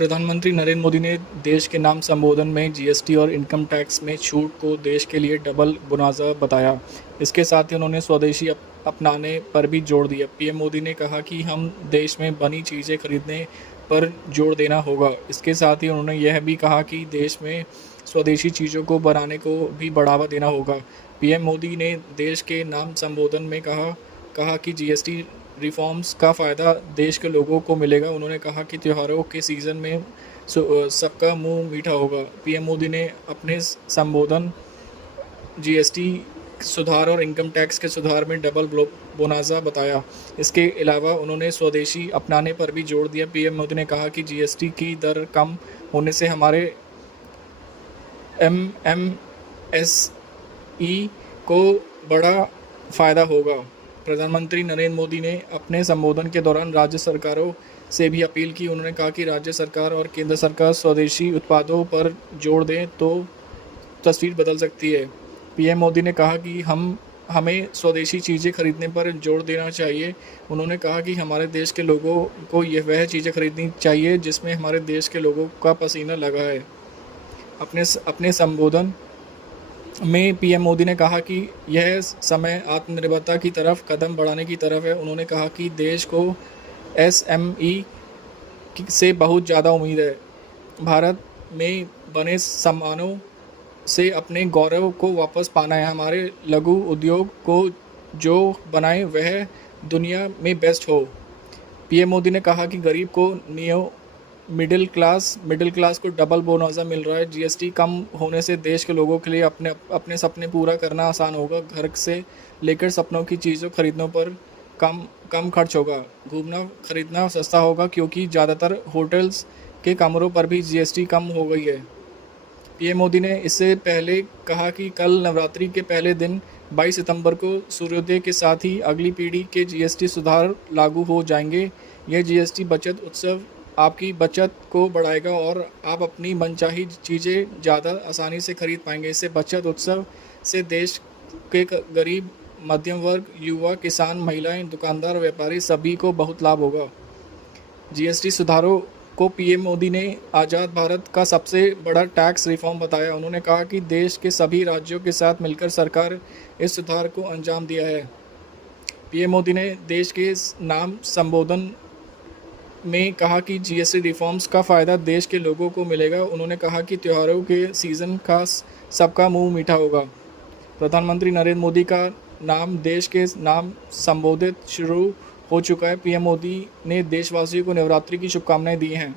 प्रधानमंत्री नरेंद्र मोदी ने देश के नाम संबोधन में जीएसटी और इनकम टैक्स में छूट को देश के लिए डबल मुनाफा बताया। इसके साथ ही उन्होंने स्वदेशी अपनाने पर भी जोर दिया। पीएम मोदी ने कहा कि हम देश में बनी चीज़ें खरीदने पर जोर देना होगा। इसके साथ ही उन्होंने यह भी कहा कि देश में स्वदेशी चीज़ों को बनाने को भी बढ़ावा देना होगा। पीएम मोदी ने देश के नाम संबोधन में कहा कि जीएसटी रिफॉर्म्स का फ़ायदा देश के लोगों को मिलेगा। उन्होंने कहा कि त्योहारों के सीज़न में सबका मुंह मीठा होगा। पीएम मोदी ने अपने संबोधन जीएसटी सुधार और इनकम टैक्स के सुधार में डबल मुनाफा बताया। इसके अलावा उन्होंने स्वदेशी अपनाने पर भी जोर दिया। पीएम मोदी ने कहा कि जीएसटी की दर कम होने से हमारे एमएसई को बड़ा फ़ायदा होगा। प्रधानमंत्री नरेंद्र मोदी ने अपने संबोधन के दौरान राज्य सरकारों से भी अपील की। उन्होंने कहा कि राज्य सरकार और केंद्र सरकार स्वदेशी उत्पादों पर जोर दें तो तस्वीर बदल सकती है। पीएम मोदी ने कहा कि हमें स्वदेशी चीज़ें खरीदने पर जोर देना चाहिए। उन्होंने कहा कि हमारे देश के लोगों को वह चीज़ें खरीदनी चाहिए जिसमें हमारे देश के लोगों का पसीना लगा है। अपने संबोधन में पीएम मोदी ने कहा कि यह समय आत्मनिर्भरता की तरफ कदम बढ़ाने की तरफ है। उन्होंने कहा कि देश को एसएमई से बहुत ज़्यादा उम्मीद है। भारत में बने सामानों से अपने गौरव को वापस पाना है। हमारे लघु उद्योग को जो बनाए वह दुनिया में बेस्ट हो। पीएम मोदी ने कहा कि गरीब को मिडिल क्लास को डबल बोनस मिल रहा है। जीएसटी कम होने से देश के लोगों के लिए अपने सपने पूरा करना आसान होगा। घर से लेकर सपनों की चीज़ों खरीदने पर कम खर्च होगा। घूमना खरीदना सस्ता होगा क्योंकि ज़्यादातर होटल्स के कमरों पर भी जीएसटी कम हो गई है। पीएम मोदी ने इससे पहले कहा कि कल नवरात्रि के पहले दिन 22 सितंबर को सूर्योदय के साथ ही अगली पीढ़ी के जीएसटी सुधार लागू हो जाएंगे। यह जीएसटी बचत उत्सव आपकी बचत को बढ़ाएगा और आप अपनी मनचाही चीज़ें ज़्यादा आसानी से खरीद पाएंगे। इससे बचत उत्सव से देश के गरीब, मध्यम वर्ग, युवा, किसान, महिलाएं, दुकानदार, व्यापारी सभी को बहुत लाभ होगा। जीएसटी सुधारों को पीएम मोदी ने आज़ाद भारत का सबसे बड़ा टैक्स रिफॉर्म बताया। उन्होंने कहा कि देश के सभी राज्यों के साथ मिलकर सरकार इस सुधार को अंजाम दिया है। पीएम मोदी ने देश के नाम संबोधन में कहा कि जीएसटी रिफॉर्म्स का फ़ायदा देश के लोगों को मिलेगा। उन्होंने कहा कि त्योहारों के सीज़न का सबका मुंह मीठा होगा। प्रधानमंत्री नरेंद्र मोदी का नाम देश के नाम संबोधित शुरू हो चुका है। पीएम मोदी ने देशवासियों को नवरात्रि की शुभकामनाएं दी हैं।